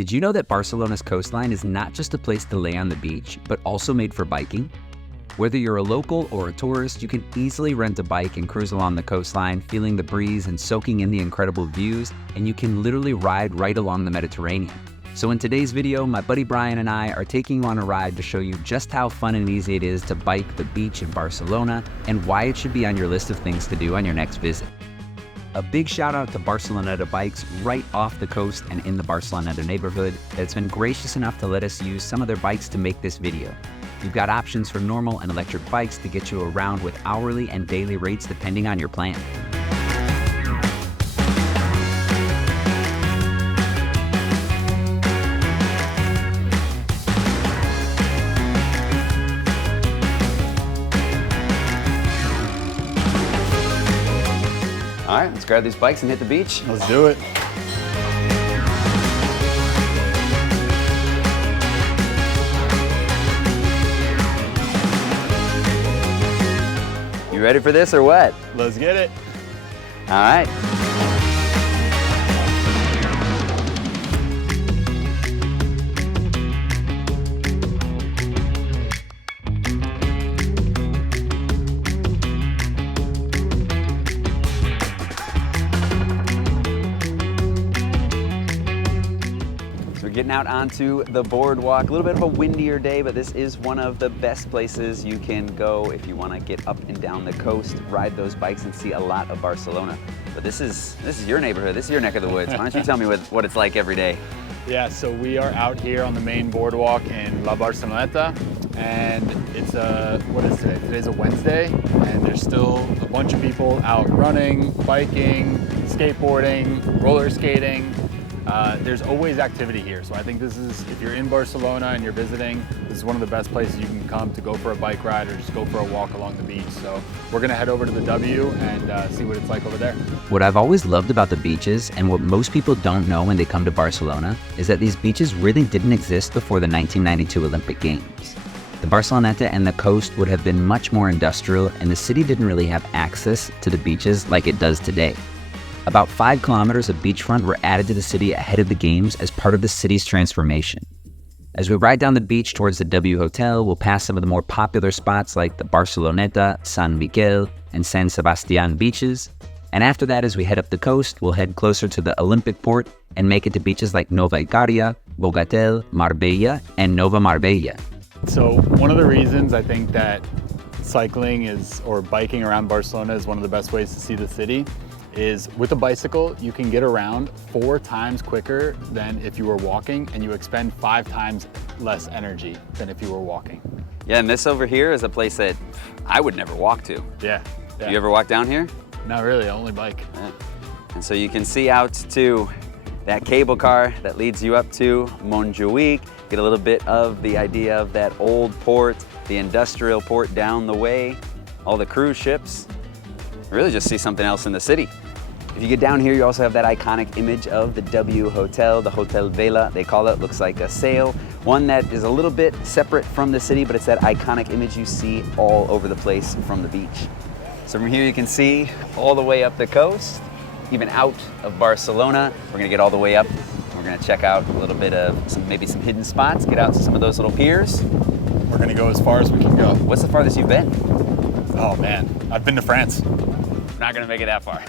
Did you know that Barcelona's coastline is not just a place to lay on the beach, but also made for biking? Whether you're a local or a tourist, you can easily rent a bike and cruise along the coastline, feeling the breeze and soaking in the incredible views, and you can literally ride right along the Mediterranean. So in today's video, my buddy Brian and I are taking you on a ride to show you just how fun and easy it is to bike the beach in Barcelona and why it should be on your list of things to do on your next visit. A big shout out to Barceloneta Bikes right off the coast and in the Barceloneta neighborhood that's been gracious enough to let us use some of their bikes to make this video. You've got options for normal and electric bikes to get you around with hourly and daily rates depending on your plan. All right, let's grab these bikes and hit the beach. Let's do it. You ready for this or what? Let's get it. All right. Getting out onto the boardwalk. A little bit of a windier day, but this is one of the best places you can go if you want to get up and down the coast, ride those bikes, and see a lot of Barcelona. But this is your neighborhood. This is your neck of the woods. Why don't you tell me what it's like every day? Yeah, so we are out here on the main boardwalk in La Barceloneta, and it's what is today? Today's a Wednesday, and there's still a bunch of people out running, biking, skateboarding, roller skating. There's always activity here, so I think this is, if you're in Barcelona and you're visiting, this is one of the best places you can come to go for a bike ride or just go for a walk along the beach. So we're gonna head over to the W and see what it's like over there. What I've always loved about the beaches, and what most people don't know when they come to Barcelona, is that these beaches really didn't exist before the 1992 Olympic Games. The Barceloneta and the coast would have been much more industrial, and the city didn't really have access to the beaches like it does today. About 5 kilometers of beachfront were added to the city ahead of the games as part of the city's transformation. As we ride down the beach towards the W Hotel, we'll pass some of the more popular spots like the Barceloneta, San Miquel, and San Sebastián beaches. And after that, as we head up the coast, we'll head closer to the Olympic port and make it to beaches like Nova Icaria, Bogatel, Marbella, and Nova Marbella. So one of the reasons I think that cycling or biking around Barcelona is one of the best ways to see the city is with a bicycle, you can get around 4 times quicker than if you were walking, and you expend 5 times less energy than if you were walking. Yeah, and this over here is a place that I would never walk to. Yeah. You ever walk down here? Not really, I only bike. Yeah. And so you can see out to that cable car that leads you up to Montjuic, get a little bit of the idea of that old port, the industrial port down the way, all the cruise ships. Really just see something else in the city. If you get down here, you also have that iconic image of the W Hotel, the Hotel Vela, they call it. Looks like a sail. One that is a little bit separate from the city, but it's that iconic image you see all over the place from the beach. So from here you can see all the way up the coast, even out of Barcelona. We're gonna get all the way up. We're gonna check out a little bit of maybe some hidden spots, get out to some of those little piers. We're gonna go as far as we can go. What's the farthest you've been? Oh man, I've been to France. Not gonna make it that far.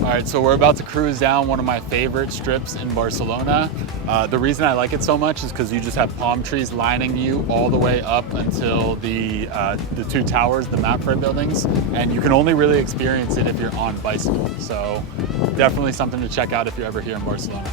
All right, so we're about to cruise down one of my favorite strips in Barcelona. The reason I like it so much is because you just have palm trees lining you all the way up until the 2 towers, the Mapfre buildings, and you can only really experience it if you're on bicycle. So definitely something to check out if you're ever here in Barcelona.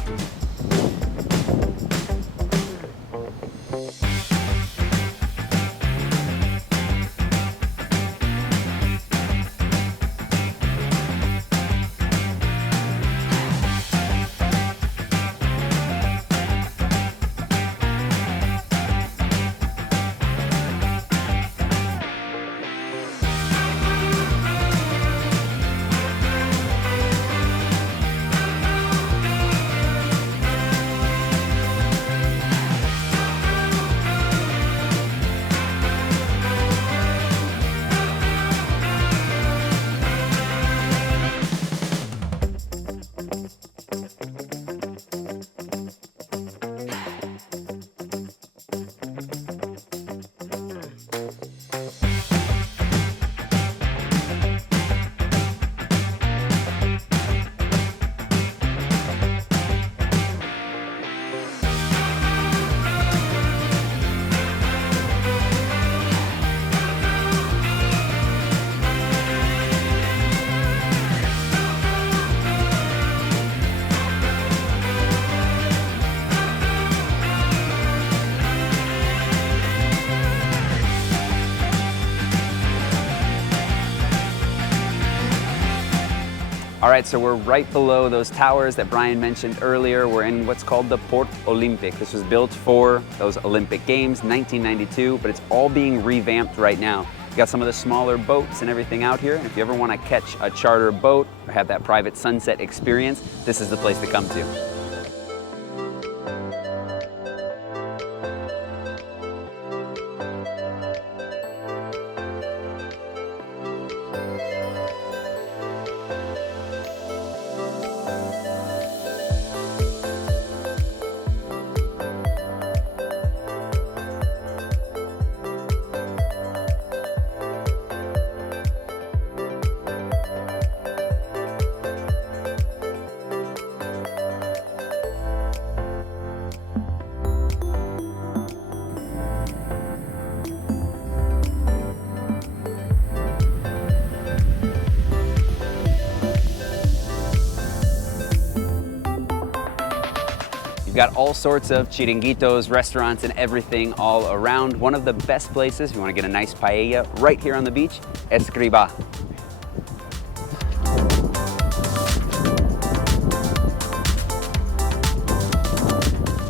All right, so we're right below those towers that Brian mentioned earlier. We're in what's called the Port Olympic. This was built for those Olympic Games, 1992, but it's all being revamped right now. We've got some of the smaller boats and everything out here. And if you ever want to catch a charter boat or have that private sunset experience, this is the place to come to. Got all sorts of chiringuitos, restaurants, and everything all around. One of the best places, if you want to get a nice paella right here on the beach, Escribá.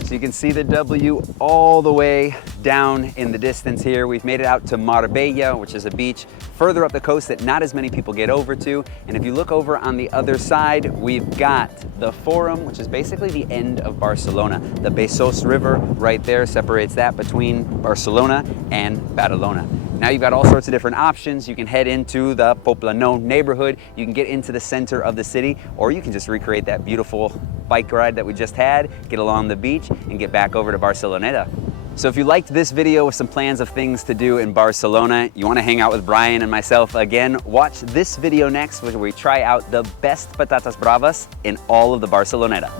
So you can see the W all the way down in the distance here. We've made it out to Marbella, which is a beach further up the coast that not as many people get over to. And if you look over on the other side, we've got the Forum, which is basically the end of Barcelona. The Besós River right there separates that between Barcelona and Badalona. Now you've got all sorts of different options. You can head into the Poblenou neighborhood, you can get into the center of the city, or you can just recreate that beautiful bike ride that we just had, get along the beach, and get back over to Barceloneta. So if you liked this video with some plans of things to do in Barcelona, you want to hang out with Brian and myself again, watch this video next where we try out the best patatas bravas in all of the Barceloneta.